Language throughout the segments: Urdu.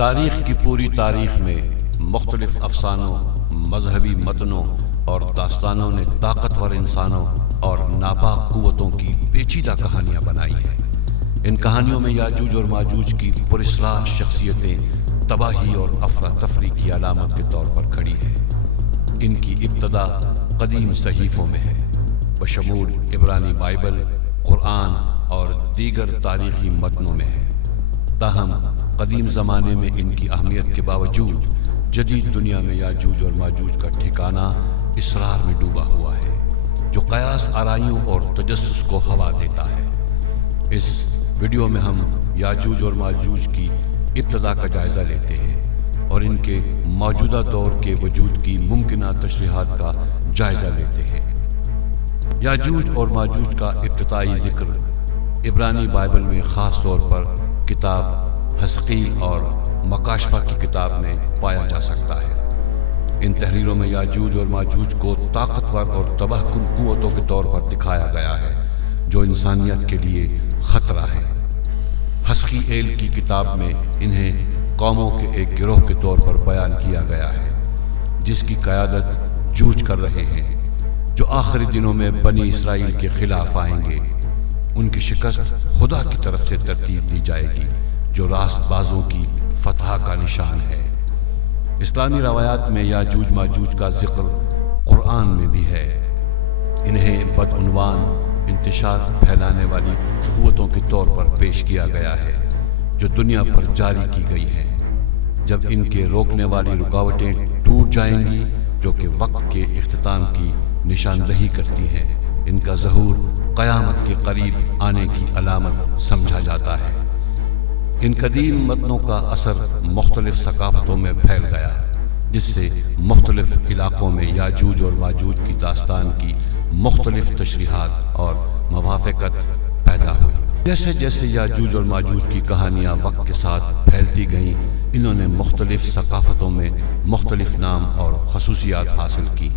تاریخ کی پوری تاریخ میں مختلف افسانوں، مذہبی متنوں اور داستانوں نے طاقتور انسانوں اور ناپاک قوتوں کی پیچیدہ کہانیاں بنائی ہیں۔ ان کہانیوں میں یاجوج اور ماجوج کی پراسرار شخصیتیں تباہی اور افراتفری کی علامت کے طور پر کھڑی ہیں۔ ان کی ابتدا قدیم صحیفوں میں ہے، بشمول عبرانی بائبل، قرآن اور دیگر تاریخی متنوں میں ہے۔ تاہم قدیم زمانے میں ان کی اہمیت کے باوجود جدید دنیا میں یاجوج اور ماجوج کا ٹھکانہ اسرار میں ڈوبا ہوا ہے، جو قیاس آرائیوں اور تجسس کو ہوا دیتا ہے۔ اس ویڈیو میں ہم یاجوج اور ماجوج کی ابتدا کا جائزہ لیتے ہیں اور ان کے موجودہ دور کے وجود کی ممکنہ تشریحات کا جائزہ لیتے ہیں۔ یاجوج اور ماجوج کا ابتدائی ذکر عبرانی بائبل میں خاص طور پر کتاب حزقیل اور مکاشفہ کی کتاب میں پایا جا سکتا ہے۔ ان تحریروں میں یاجوج اور ماجوج کو طاقتور اور تباہ کن قوتوں کے طور پر دکھایا گیا ہے جو انسانیت کے لیے خطرہ ہے۔ حزقیل کی کتاب میں انہیں قوموں کے ایک گروہ کے طور پر بیان کیا گیا ہے جس کی قیادت جوجھ کر رہے ہیں، جو آخری دنوں میں بنی اسرائیل کے خلاف آئیں گے۔ ان کی شکست خدا کی طرف سے ترتیب دی جائے گی جو راست بازوں کی فتح کا نشان ہے۔ اسلامی روایات میں یاجوج ماجوج کا ذکر قرآن میں بھی ہے۔ انہیں بدعنوان انتشار پھیلانے والی قوتوں کے طور پر پیش کیا گیا ہے جو دنیا پر جاری کی گئی ہیں۔ جب ان کے روکنے والی رکاوٹیں ٹوٹ جائیں گی جو کہ وقت کے اختتام کی نشاندہی کرتی ہیں، ان کا ظہور قیامت کے قریب آنے کی علامت سمجھا جاتا ہے۔ ان قدیم متنوں کا اثر مختلف ثقافتوں میں پھیل گیا، جس سے مختلف علاقوں میں یاجوج اور ماجوج کی داستان کی مختلف تشریحات اور موافقت پیدا ہوئی۔ جیسے جیسے یاجوج اور ماجوج کی کہانیاں وقت کے ساتھ پھیلتی گئیں، انہوں نے مختلف ثقافتوں میں مختلف نام اور خصوصیات حاصل کی۔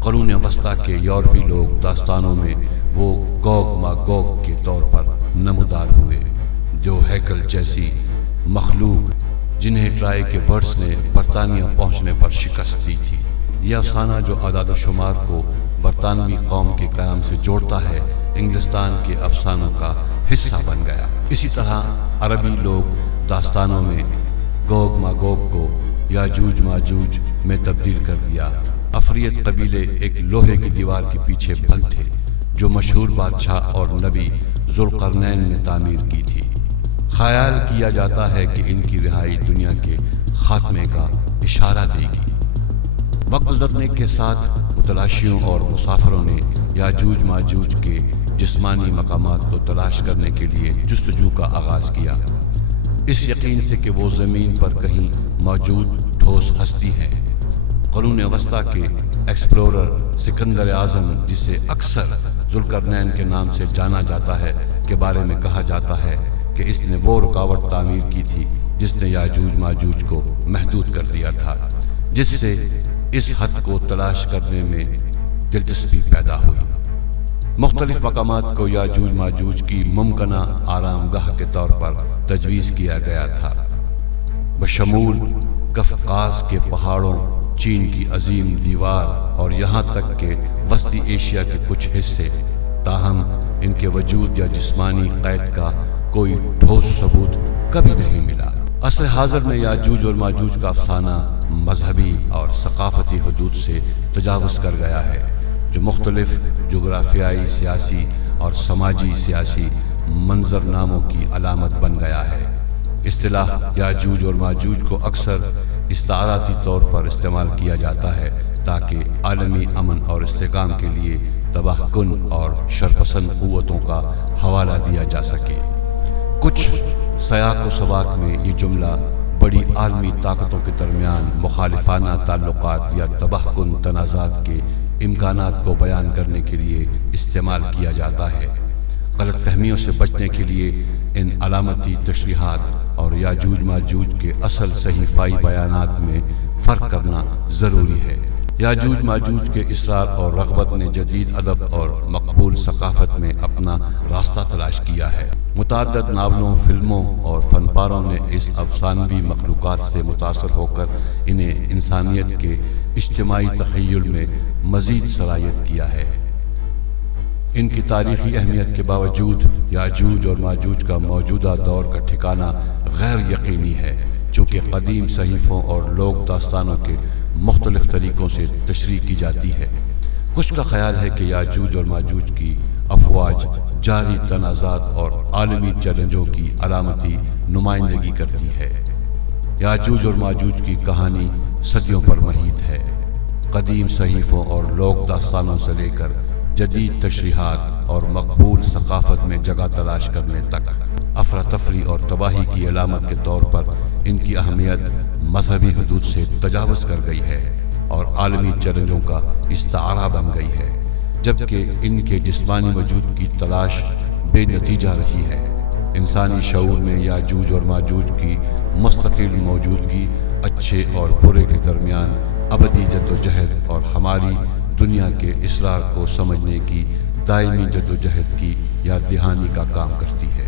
قرون وسطیٰ کے یورپی لوگ داستانوں میں وہ گوگ ماگوگ کے طور پر نمودار ہوئے، جو ہیکل جیسی مخلوق جنہیں ٹرائی کے برڈز نے برطانیہ پہنچنے پر شکست دی تھی۔ یہ افسانہ جو اعداد و شمار کو برطانوی قوم کے قیام سے جوڑتا ہے، انگلستان کے افسانوں کا حصہ بن گیا۔ اسی طرح عربی لوگ داستانوں میں گوگ ماگوگ کو یاجوج ماجوج میں تبدیل کر دیا۔ افریت قبیلے ایک لوہے کی دیوار کے پیچھے بند تھے جو مشہور بادشاہ اور نبی ذوالقرنین نے تعمیر کی تھی۔ خیال کیا جاتا ہے کہ ان کی رہائی دنیا کے خاتمے کا اشارہ دے گی۔ وقت گزرنے کے ساتھ متلاشیوں اور مسافروں نے یاجوج ماجوج کے جسمانی مقامات کو تلاش کرنے کے لیے جستجو کا آغاز کیا، اس یقین سے کہ وہ زمین پر کہیں موجود ٹھوس ہستی ہیں۔ قرون وسطیٰ کے ایکسپلورر سکندر اعظم، جسے اکثر ذوالقرنین کے نام سے جانا جاتا ہے، کے بارے میں کہا جاتا ہے کہ اس نے وہ رکاوٹ تعمیر کی تھی جس نے یاجوج ماجوج کو محدود کر دیا تھا، جس سے اس حد کو تلاش کرنے میں دلچسپی پیدا ہوئی۔ مختلف مقامات کو یاجوج ماجوج کی ممکنہ آرام گاہ کے طور پر تجویز کیا گیا تھا، بشمول قفقاز کے پہاڑوں، چین کی عظیم دیوار اور یہاں تک کہ وسطی ایشیا کے کچھ حصے۔ تاہم ان کے وجود یا جسمانی قید کا کوئی ٹھوس ثبوت کبھی نہیں ملا۔ عصر حاضر میں یاجوج اور ماجوج کا افسانہ مذہبی اور ثقافتی حدود سے تجاوز کر گیا ہے، جو مختلف جغرافیائی، سیاسی اور سماجی سیاسی منظرناموں کی علامت بن گیا ہے۔ اصطلاح یاجوج اور ماجوج کو اکثر استعاراتی طور پر استعمال کیا جاتا ہے تاکہ عالمی امن اور استحکام کے لیے تباہ کن اور شرپسند قوتوں کا حوالہ دیا جا سکے۔ کچھ سیاق و سباق میں یہ جملہ بڑی عالمی طاقتوں کے درمیان مخالفانہ تعلقات یا تباہ کن تنازعات کے امکانات کو بیان کرنے کے لیے استعمال کیا جاتا ہے۔ غلط فہمیوں سے بچنے کے لیے ان علامتی تشریحات اور یاجوج ماجوج کے اصل صحیفائی بیانات میں فرق کرنا ضروری ہے۔ یاجوج ماجوج کے اصرار اور رغبت نے جدید ادب اور مقبول ثقافت میں اپنا راستہ تلاش کیا ہے۔ متعدد ناولوں، فلموں اور فنپاروں نے اس افسانوی مخلوقات سے متاثر ہو کر انہیں انسانیت کے اجتماعی تخیل میں مزید صلاحیت کیا ہے۔ ان کی تاریخی اہمیت کے باوجود یاجوج اور ماجوج کا موجودہ دور کا ٹھکانہ غیر یقینی ہے، چونکہ قدیم صحیفوں اور لوک داستانوں کے مختلف طریقوں سے تشریح کی جاتی ہے۔ کچھ کا خیال ہے کہ یاجوج اور ماجوج کی افواج جاری تنازعات اور عالمی چیلنجوں کی علامتی نمائندگی کرتی ہے۔ یاجوج اور ماجوج کی کہانی صدیوں پر محیط ہے۔ قدیم صحیفوں اور لوک داستانوں سے لے کر جدید تشریحات اور مقبول ثقافت میں جگہ تلاش کرنے تک، افراتفری اور تباہی کی علامت کے طور پر ان کی اہمیت مذہبی حدود سے تجاوز کر گئی ہے اور عالمی چیلنجوں کا استعارہ بن گئی ہے، جبکہ ان کے جسمانی وجود کی تلاش بے نتیجہ رہی ہے۔ انسانی شعور میں یاجوج اور ماجوج کی مستقل موجودگی اچھے اور برے کے درمیان ابدی جدوجہد اور ہماری دنیا کے اسرار کو سمجھنے کی دائمی جدوجہد کی یاد دہانی کا کام کرتی ہے۔